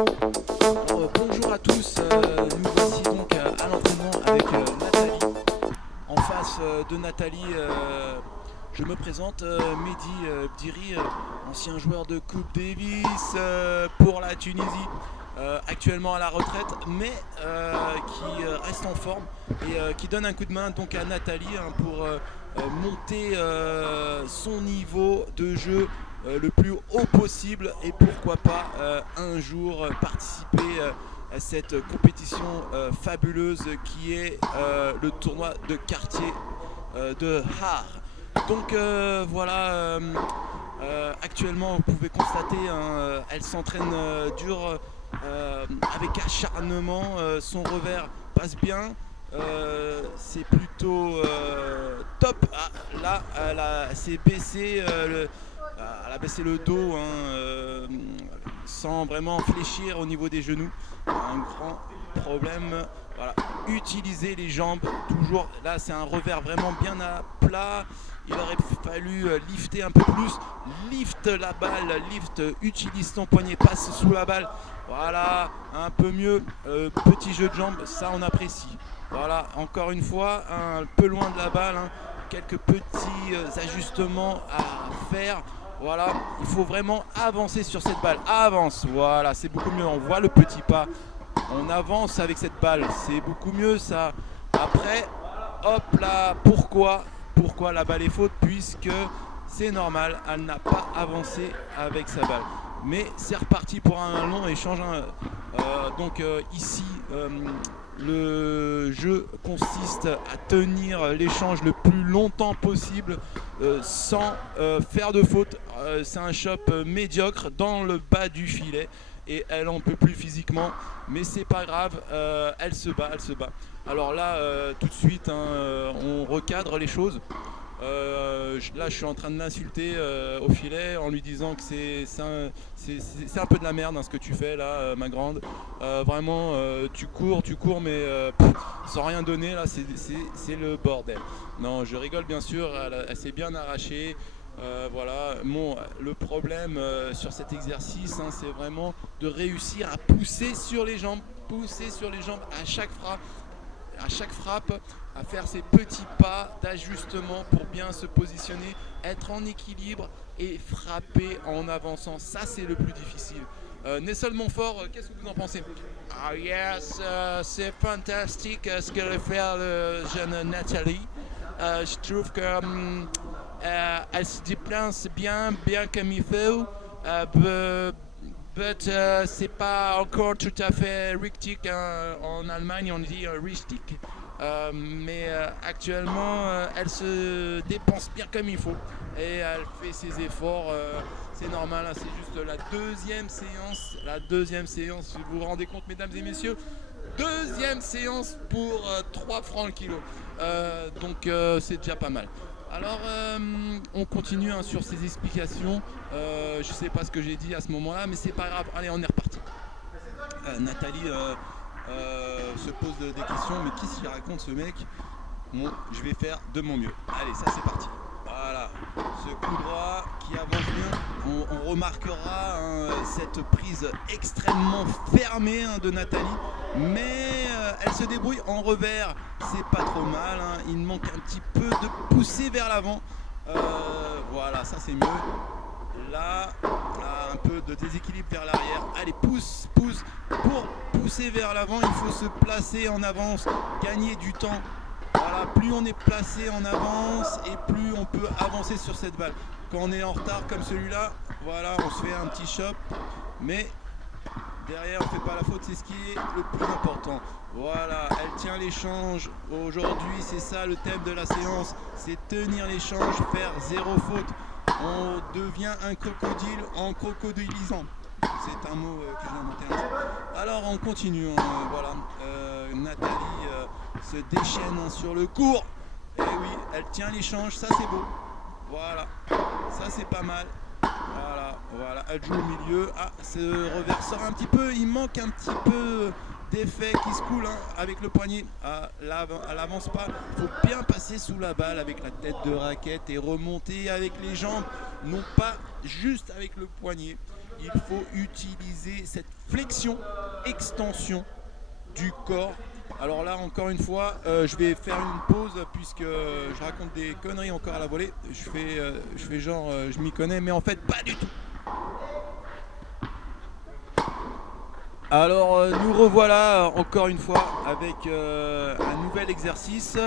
Bonjour à tous, nous voici donc à l'entraînement avec Nathalie. En face de Nathalie, je me présente, Mehdi Bdiri, ancien joueur de Coupe Davis pour la Tunisie, actuellement à la retraite, mais qui reste en forme et qui donne un coup de main donc à Nathalie pour monter son niveau de jeu le plus haut possible et pourquoi pas un jour participer à cette compétition fabuleuse qui est le tournoi de quartier de Har. Donc voilà, actuellement vous pouvez constater, hein, elle s'entraîne dur avec acharnement, son revers passe bien. C'est plutôt top. Ah, là, elle s'est baissée, elle a baissé le dos, hein, sans vraiment fléchir au niveau des genoux. Un grand problème. Voilà. Utiliser les jambes toujours. Là, c'est un revers vraiment bien à plat. Il aurait fallu lifter un peu plus. Lift la balle, lift, utilise ton poignet, passe sous la balle. Voilà, un peu mieux. Petit jeu de jambes, ça on apprécie. Voilà, encore une fois, un peu loin de la balle, hein, quelques petits ajustements à faire. Voilà, il faut vraiment avancer sur cette balle. Avance, voilà, c'est beaucoup mieux. On voit le petit pas. On avance avec cette balle, c'est beaucoup mieux ça. Après, hop là, pourquoi la balle est faute? Puisque c'est normal, elle n'a pas avancé avec sa balle. Mais c'est reparti pour un long échange. Donc ici, le jeu consiste à tenir l'échange le plus longtemps possible sans faire de faute. C'est un shot médiocre dans le bas du filet et elle en peut plus physiquement, mais c'est pas grave, elle se bat, elle se bat. Alors là, tout de suite, hein, on recadre les choses. Là, je suis en train de l'insulter au filet en lui disant que c'est un peu de la merde, hein, ce que tu fais là, ma grande. Vraiment, tu cours, mais sans rien donner, là, c'est le bordel. Non, je rigole bien sûr, elle s'est bien arrachée. Voilà, bon, le problème sur cet exercice, hein, c'est vraiment de réussir à pousser sur les jambes à chaque frappe, à faire ces petits pas d'ajustement pour bien se positionner, être en équilibre et frapper en avançant. Ça, c'est le plus difficile. Nelson Montfort, qu'est-ce que vous en pensez? Ah yes, c'est fantastique ce que fait le jeune Nathalie. Je trouve que elle se déplace bien comme il faut. But c'est pas encore tout à fait richtig, hein. En Allemagne on dit richtig. Mais actuellement elle se dépense bien comme il faut et elle fait ses efforts. C'est normal, hein, c'est juste la deuxième séance. Si vous vous rendez compte, mesdames et messieurs, deuxième séance pour 3 francs le kilo. Donc c'est déjà pas mal. Alors, on continue, hein, sur ces explications. Je sais pas ce que j'ai dit à ce moment-là, mais c'est pas grave. Allez, on est reparti. Nathalie se pose des questions, mais qui s'y raconte ce mec? Bon, je vais faire de mon mieux. Allez, ça c'est parti. Voilà, ce coup droit qui avance bien. On remarquera, hein, cette prise extrêmement fermée, hein, de Nathalie, mais elle se débrouille en revers. C'est pas trop mal, hein. Il manque un petit peu de pousser vers l'avant. Voilà, ça c'est mieux. Là, un peu de déséquilibre vers l'arrière. Allez, pousse. Pour pousser vers l'avant, il faut se placer en avance, gagner du temps. Voilà, plus on est placé en avance et plus on peut avancer sur cette balle. Quand on est en retard comme celui-là, voilà, on se fait un petit chop, mais derrière on ne fait pas la faute, c'est ce qui est le plus important. Voilà, elle tient l'échange. Aujourd'hui, c'est ça le thème de la séance, c'est tenir l'échange, faire zéro faute. On devient un crocodile en crocodilisant. C'est un mot que j'ai inventé. Alors on continue, hein, voilà. Nathalie se déchaîne, hein, sur le court. Et oui, elle tient l'échange, ça c'est beau. Voilà, ça c'est pas mal. Voilà, elle joue au milieu. Ah, ce revers sort un petit peu, il manque un petit peu d'effet qui se coule, hein, avec le poignet. Ah, là, elle avance pas. Il faut bien passer sous la balle avec la tête de raquette et remonter avec les jambes, non pas juste avec le poignet. il faut utiliser cette flexion, extension du corps. Alors là, encore une fois, je vais faire une pause puisque je raconte des conneries encore à la volée. Je fais genre, je m'y connais, mais en fait, pas du tout. Alors, nous revoilà encore une fois avec un nouvel exercice.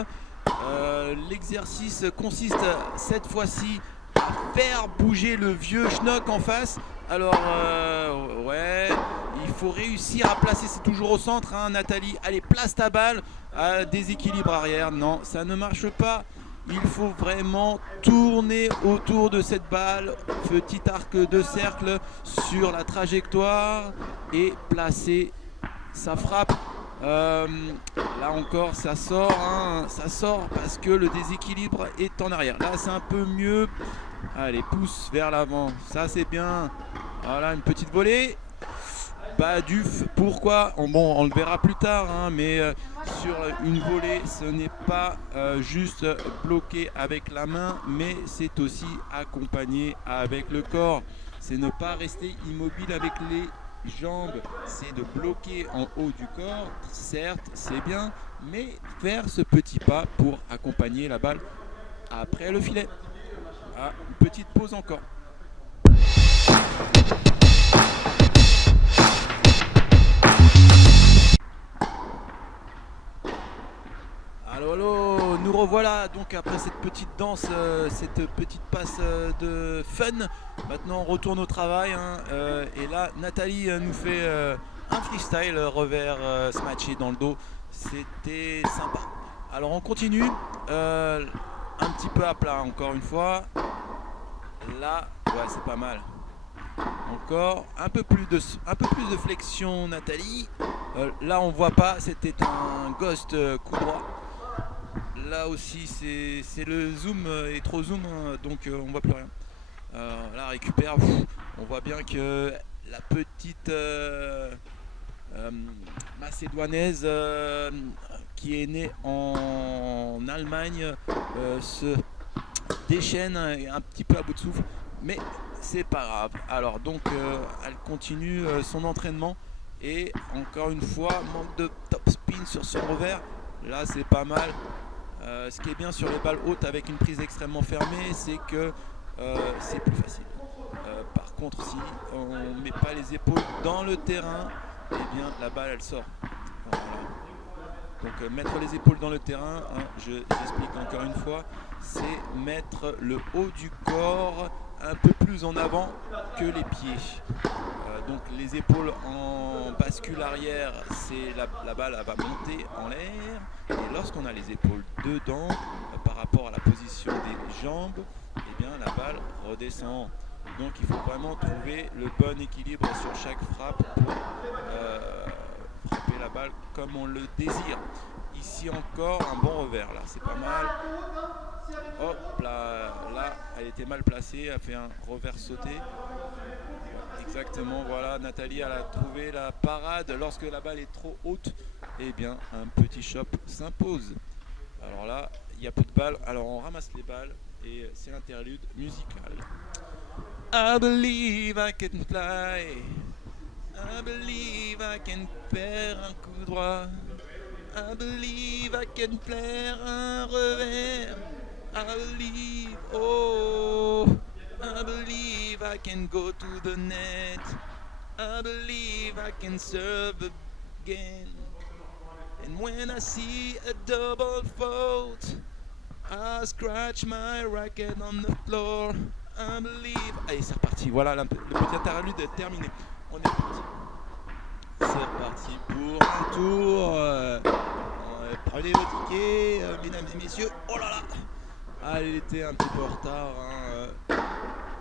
L'exercice consiste cette fois-ci à faire bouger le vieux schnock en face. Alors, ouais, il faut réussir à placer, c'est toujours au centre, hein, Nathalie. Allez, place ta balle, déséquilibre arrière. Non, ça ne marche pas. Il faut vraiment tourner autour de cette balle, petit arc de cercle sur la trajectoire et placer sa frappe. Là encore ça sort, hein, ça sort parce que le déséquilibre est en arrière. Là c'est un peu mieux. Allez, pousse vers l'avant, ça c'est bien. Voilà, une petite volée. Baduf, pourquoi? Bon, on le verra plus tard, hein, mais sur une volée, ce n'est pas juste bloqué avec la main, mais c'est aussi accompagné avec le corps. C'est ne pas rester immobile avec les jambes, c'est de bloquer en haut du corps. Certes, c'est bien, mais faire ce petit pas pour accompagner la balle après le filet. Ah, une petite pause encore. Allô, nous revoilà donc après cette petite danse, cette petite passe de fun. Maintenant on retourne au travail, hein, et là Nathalie nous fait un freestyle revers smatché dans le dos. C'était sympa. Alors on continue, un petit peu à plat encore une fois. Là, ouais, c'est pas mal. Encore un peu plus de flexion, Nathalie. Là on voit pas, c'était un ghost coup droit. Là aussi c'est le zoom est trop zoom, hein, donc on voit plus rien. Là récupère, on voit bien que la petite macédoinaise qui est née en Allemagne se déchaîne un petit peu à bout de souffle, mais c'est pas grave. Alors donc elle continue son entraînement et encore une fois manque de top spin sur son revers. Là c'est pas mal. Ce qui est bien sur les balles hautes avec une prise extrêmement fermée, c'est que c'est plus facile. Par contre, si on ne met pas les épaules dans le terrain, eh bien la balle elle sort. Voilà. Donc mettre les épaules dans le terrain, hein, j'explique encore une fois, c'est mettre le haut du corps un peu plus en avant que les pieds. Donc les épaules en bascule arrière, c'est la balle elle va monter en l'air. Et lorsqu'on a les épaules dedans, par rapport à la position des jambes, eh bien la balle redescend. Donc il faut vraiment trouver le bon équilibre sur chaque frappe pour frapper la balle comme on le désire. Ici encore un bon revers, là c'est pas mal. Hop là, elle était mal placée, elle a fait un revers sauté. Exactement, voilà, Nathalie elle a trouvé la parade. Lorsque la balle est trop haute, eh bien un petit chop s'impose. Alors là, il n'y a plus de balles, alors on ramasse les balles et c'est l'interlude musical. I believe I can fly, I believe I can faire un coup droit, I believe I can faire un revers, I believe, oh, I believe I can go to the net, I believe I can serve again. And when I see a double fault, I scratch my racket on the floor. I believe. Allez, c'est reparti. Voilà, le petit interlude est terminé. On est parti. C'est reparti pour un tour. Prenez le ticket, mesdames et messieurs. Oh là là! Ah, elle était un petit peu en retard. Hein,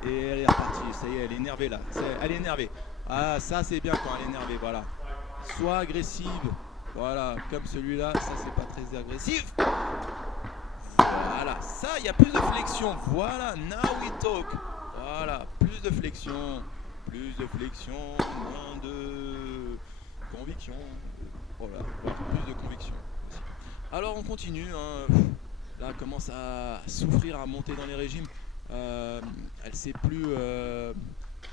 et elle est repartie. Ça y est, elle est énervée là. Elle est énervée. Ah, ça c'est bien quand elle est énervée. Voilà. Sois agressive. Voilà, comme celui-là, ça c'est pas très agressif. Voilà, ça, il y a plus de flexion. Voilà, now we talk. Voilà, plus de flexion, moins de conviction. Voilà, plus de conviction aussi. Alors on continue. Hein. Là, elle commence à souffrir, à monter dans les régimes. Elle sait plus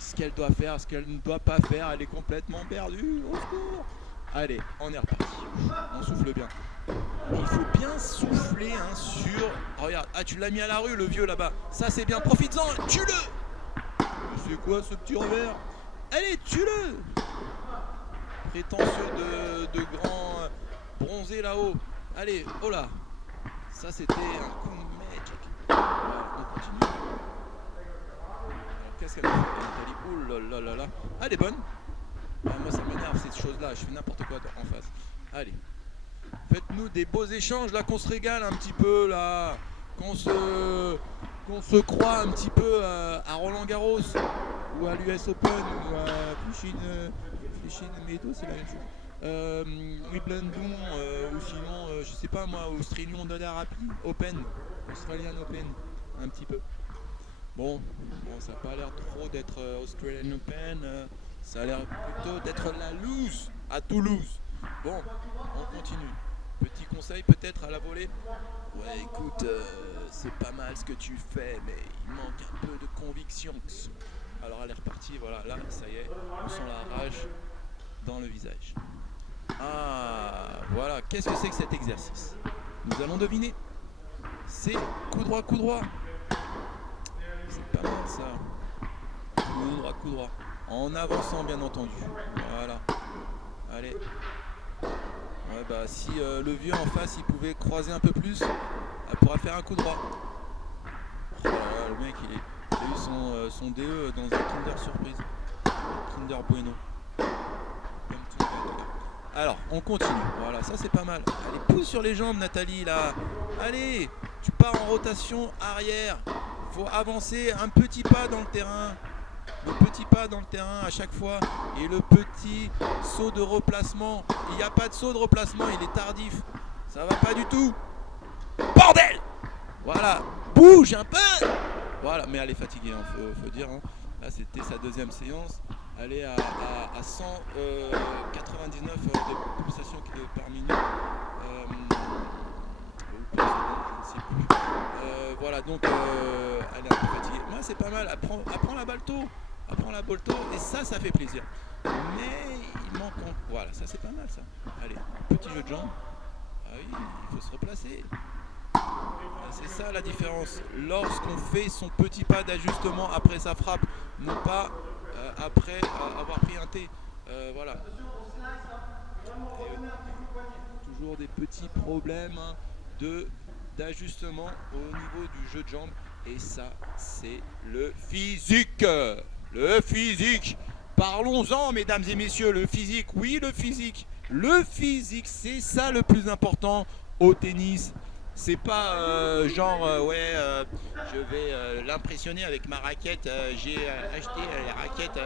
ce qu'elle doit faire, ce qu'elle ne doit pas faire. Elle est complètement perdue. Au secours. Allez, on est reparti. On souffle bien. Il faut bien souffler hein, sur... Regarde, ah tu l'as mis à la rue le vieux là-bas. Ça c'est bien, profites-en, tue-le. C'est quoi ce petit revers? Allez, tue-le. Prétentieux de grand bronzé là-haut. Allez, oh là. Ça c'était un coup de magic. Voilà, on continue. Alors qu'est-ce qu'elle a fait Nathalie? Ouh là là là là. Ah, elle est bonne. Ah, moi ça m'énerve cette chose-là, je fais n'importe quoi en face. Allez. Faites-nous des beaux échanges là, qu'on se régale un petit peu là. Qu'on se croit un petit peu à Roland Garros ou à l'US Open ou à Flushing Meadows, c'est la même chose. Wimbledon ou sinon, je sais pas moi, Australian Open, Australian Open, un petit peu. Bon, ça n'a pas l'air trop d'être Australian Open, ça a l'air plutôt d'être la loose à Toulouse. Bon, on continue. Petit conseil peut-être à la volée. Ouais, écoute, c'est pas mal ce que tu fais, mais il manque un peu de conviction. Alors elle est repartie, voilà, là, ça y est, on sent la rage dans le visage. Ah, voilà, qu'est-ce que c'est que cet exercice? Nous allons deviner. C'est coup droit, coup droit. C'est pas mal ça. Coup droit. En avançant bien entendu. Voilà. Allez. Ouais bah si le vieux en face il pouvait croiser un peu plus, elle pourrait faire un coup droit. Oh là là, le mec il a eu son DE dans un Kinder Surprise. Kinder Bueno. Alors on continue, voilà ça c'est pas mal. Allez, pousse sur les jambes Nathalie là. Allez, tu pars en rotation arrière. Faut avancer un petit pas dans le terrain. Le petit pas dans le terrain à chaque fois et le petit saut de replacement. Il n'y a pas de saut de replacement, il est tardif. Ça va pas du tout. Bordel! Voilà, bouge un peu. Voilà, mais elle est fatiguée, hein, faut dire. Hein. Là, c'était sa deuxième séance. Elle est à 199 de pulsations par minute. Voilà, donc elle est un peu fatiguée. Moi, c'est pas mal. Elle prend la balle tôt. Elle prend la balle tôt et ça fait plaisir. Mais il manque. Voilà, ça c'est pas mal ça. Allez, petit jeu de jambes. Ah oui, il faut se replacer. C'est ça la différence. Lorsqu'on fait son petit pas d'ajustement après sa frappe, non pas après avoir pris un thé. Voilà. Toujours des petits problèmes hein, d'ajustement au niveau du jeu de jambes. Et ça, c'est le physique. Le physique. Parlons-en, mesdames et messieurs. Le physique, oui, le physique. Le physique, c'est ça le plus important au tennis. C'est pas je vais l'impressionner avec ma raquette. J'ai acheté la raquette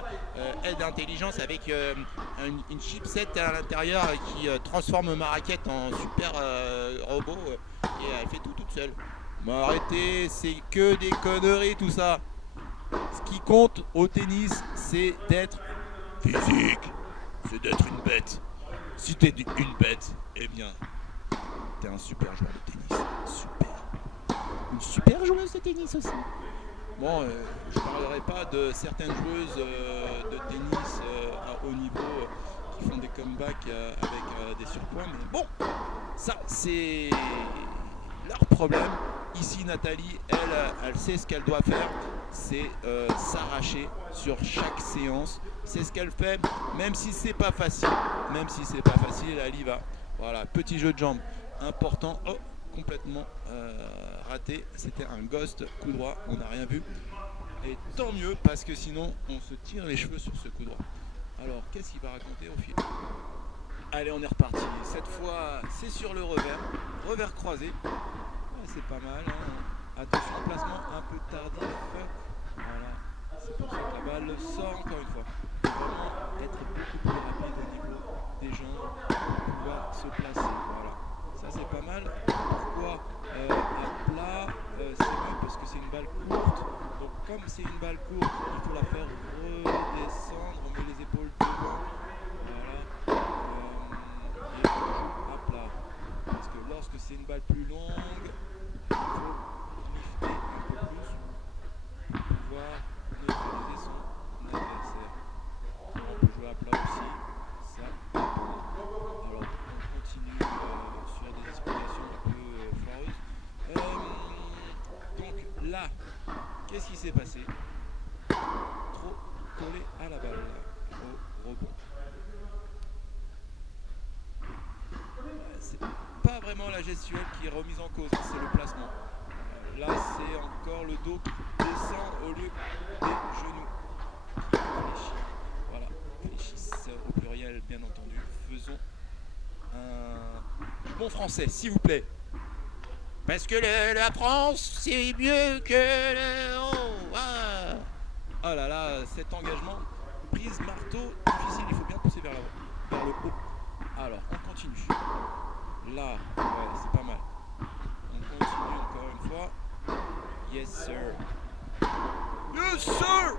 aide d'intelligence avec une chipset à l'intérieur qui transforme ma raquette en super robot et elle fait tout toute seule. Mais arrêtez, c'est que des conneries tout ça. Ce qui compte au tennis, c'est d'être physique, c'est d'être une bête. Si t'es une bête, eh bien, t'es un super joueur de tennis. Super. Une super joueuse de tennis aussi. Bon, je ne parlerai pas de certaines joueuses de tennis à haut niveau qui font des comebacks avec des surpoids, mais bon, ça c'est leur problème. Ici, Nathalie, elle sait ce qu'elle doit faire, c'est s'arracher sur chaque séance. C'est ce qu'elle fait, même si c'est pas facile. Même si c'est pas facile, elle y va. Voilà, petit jeu de jambes important. Oh, complètement raté. C'était un ghost coup droit, on n'a rien vu. Et tant mieux, parce que sinon, on se tire les cheveux sur ce coup droit. Alors, qu'est-ce qu'il va raconter au fil? Allez, on est reparti. Cette fois, c'est sur le revers croisé. C'est pas mal. Hein. Attention au placement un peu tardif. Voilà. C'est pour ça que la balle sort encore une fois. Il faut vraiment être beaucoup plus rapide au niveau des jambes pour pouvoir se placer. Voilà. Ça c'est pas mal. Pourquoi à plat c'est mieux parce que c'est une balle courte. Donc comme c'est une balle courte, il faut la faire redescendre. On met les épaules devant. Voilà. Et on joue à plat. Parce que lorsque c'est une balle plus longue, il faut lifter un peu plus pour pouvoir neutraliser son adversaire. s'est passé. Trop collé à la balle au rebond. C'est pas vraiment la gestuelle qui est remise en cause, c'est le placement. Là, c'est encore le dos qui descend au lieu des genoux. Voilà, fléchissent au pluriel, bien entendu. Faisons un bon français, s'il vous plaît. Parce que la France, c'est mieux que le haut. Ah. Oh là là, cet engagement, prise marteau, difficile, il faut bien pousser vers le haut. Alors, on continue. Là, ouais, c'est pas mal. On continue encore une fois. Yes, sir. Yes, sir!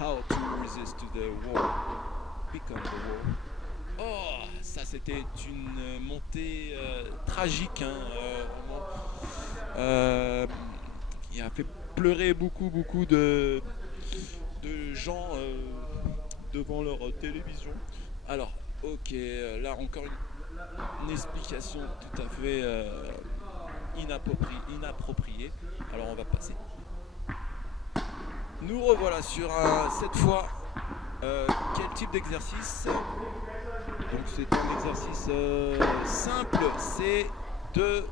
How to resist to the wall. Become the wall. Oh, ça c'était une montée tragique, hein, qui a fait pleurer beaucoup de gens devant leur télévision. Alors, ok, là encore une explication tout à fait inappropriée. Alors on va passer. Nous revoilà sur cette fois quel type d'exercice. Donc c'est un exercice simple, c'est de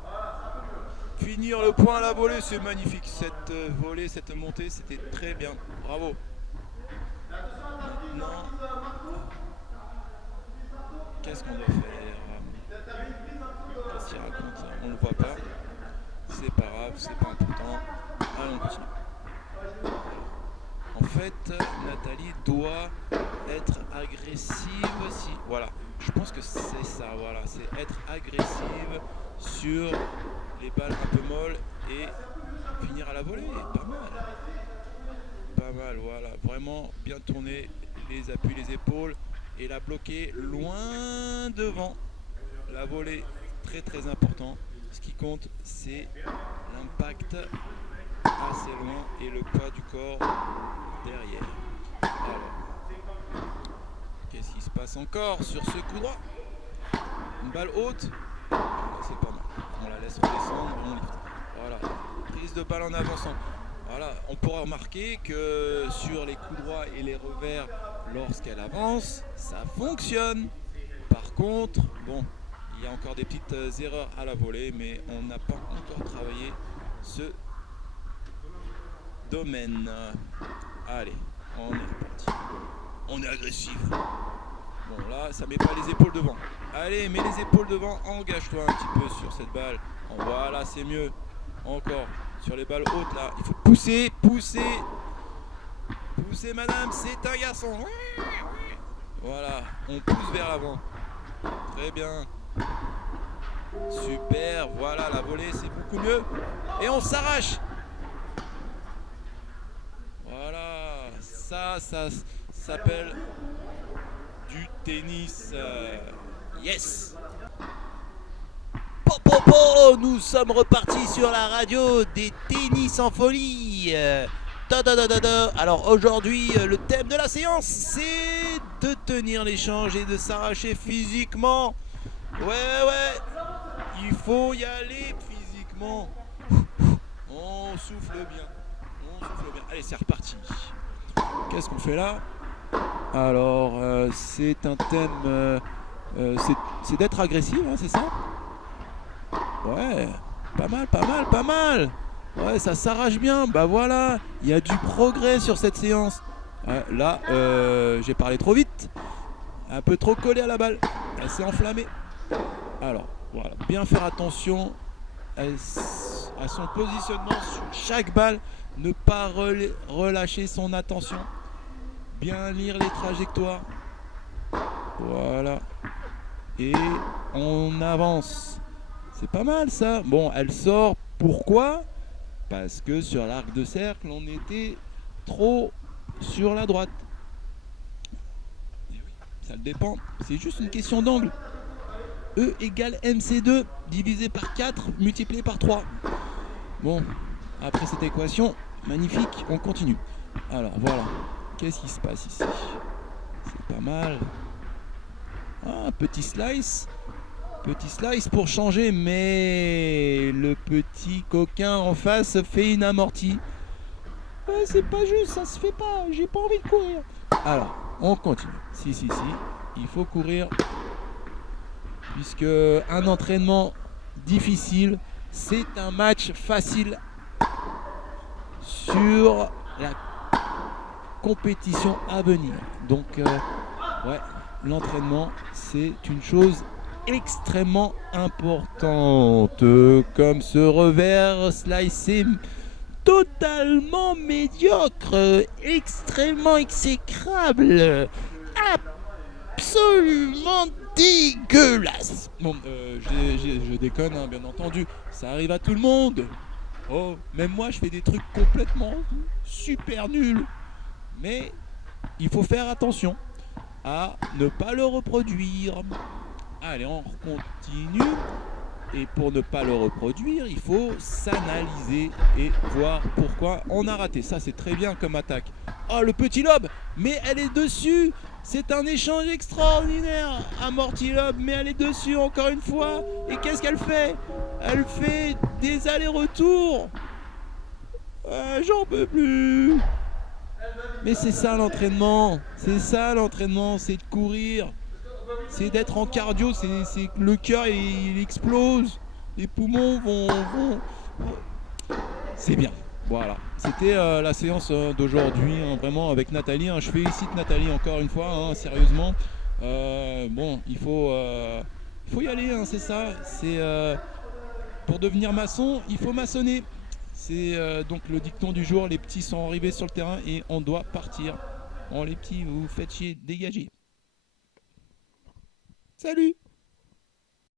finir le point à la volée. C'est magnifique, cette volée, cette montée, c'était très bien, bravo. Maintenant, qu'est-ce qu'on doit faire? Qu'est-ce qu'il raconte? On ne le voit pas, c'est pas grave, c'est pas important. Allez, on continue. En fait, Nathalie doit être agressive aussi. Voilà, je pense que c'est ça. Voilà, c'est être agressive sur les balles un peu molles et finir à la volée. Pas mal. Pas mal, voilà. Vraiment bien tourner les appuis, les épaules et la bloquer loin devant. La volée, très important. Ce qui compte, c'est l'impact assez loin et le poids du corps derrière. Alors, qu'est-ce qui se passe encore sur ce coup droit? Une balle haute, c'est pas mal. On la laisse redescendre, on lift. Voilà, prise de balle en avançant. Voilà, on pourra remarquer que sur les coups droits et les revers, lorsqu'elle avance, ça fonctionne. Par contre, bon, il y a encore des petites erreurs à la volée, mais on n'a pas encore travaillé ce domaine. Allez, on est reparti. On est agressif. Bon, là, ça met pas les épaules devant. Allez, mets les épaules devant. Engage-toi un petit peu sur cette balle. Voilà, c'est mieux. Encore. Sur les balles hautes, là. Il faut pousser. Poussez, madame. C'est un garçon. Voilà. On pousse vers l'avant. Très bien. Super. Voilà, la volée, c'est beaucoup mieux. Et on s'arrache. Voilà, ça s'appelle du tennis. Yes. Po, nous sommes repartis sur la radio des tennis en folie. Alors aujourd'hui, le thème de la séance, c'est de tenir l'échange et de s'arracher physiquement. Ouais, il faut y aller physiquement. On souffle bien. Allez, c'est reparti. Qu'est-ce qu'on fait là? Alors, c'est un thème... c'est d'être agressif, hein, c'est ça? Ouais, pas mal. Ouais, ça s'arrache bien. Bah voilà, il y a du progrès sur cette séance. Là, j'ai parlé trop vite. Un peu trop collé à la balle. Elle s'est enflammée. Alors, voilà, bien faire attention à son positionnement sur chaque balle. Ne pas relâcher son attention. Bien lire les trajectoires. Voilà. Et on avance. C'est pas mal ça. Bon, elle sort. Pourquoi? Parce que sur l'arc de cercle, on était trop sur la droite. Et oui, ça dépend. C'est juste une question d'angle. E égale MC2 divisé par 4 multiplié par 3. Bon. Après cette équation, magnifique, on continue. Alors voilà, qu'est-ce qui se passe ici? C'est pas mal. Ah, petit slice pour changer, mais le petit coquin en face fait une amortie. C'est pas juste, ça se fait pas, j'ai pas envie de courir. Alors, on continue. Si, il faut courir. Puisque un entraînement difficile, c'est un match facile sur la compétition à venir. Donc, ouais, l'entraînement, c'est une chose extrêmement importante. Comme ce revers slicé totalement médiocre, extrêmement exécrable, absolument dégueulasse. Bon, je déconne, hein, bien entendu, ça arrive à tout le monde. Oh, même moi je fais des trucs complètement super nuls. Mais il faut faire attention à ne pas le reproduire. Allez, on continue. Et pour ne pas le reproduire, il faut s'analyser et voir pourquoi on a raté. Ça, c'est très bien comme attaque. Oh, le petit lobe, mais elle est dessus. C'est un échange extraordinaire. Amorti lobe, mais elle est dessus encore une fois. Et qu'est-ce qu'elle fait? Elle fait des allers-retours. J'en peux plus. Mais c'est ça l'entraînement. C'est ça l'entraînement, c'est de courir. C'est d'être en cardio, c'est le cœur il explose, les poumons vont. C'est bien. Voilà. C'était la séance d'aujourd'hui, hein, vraiment avec Nathalie. Hein. Je félicite Nathalie encore une fois, hein, sérieusement. Bon, il faut y aller, hein, c'est ça. C'est pour devenir maçon, il faut maçonner. C'est donc le dicton du jour. Les petits sont arrivés sur le terrain et on doit partir. Bon, les petits, vous faites chier, dégagez. Salut!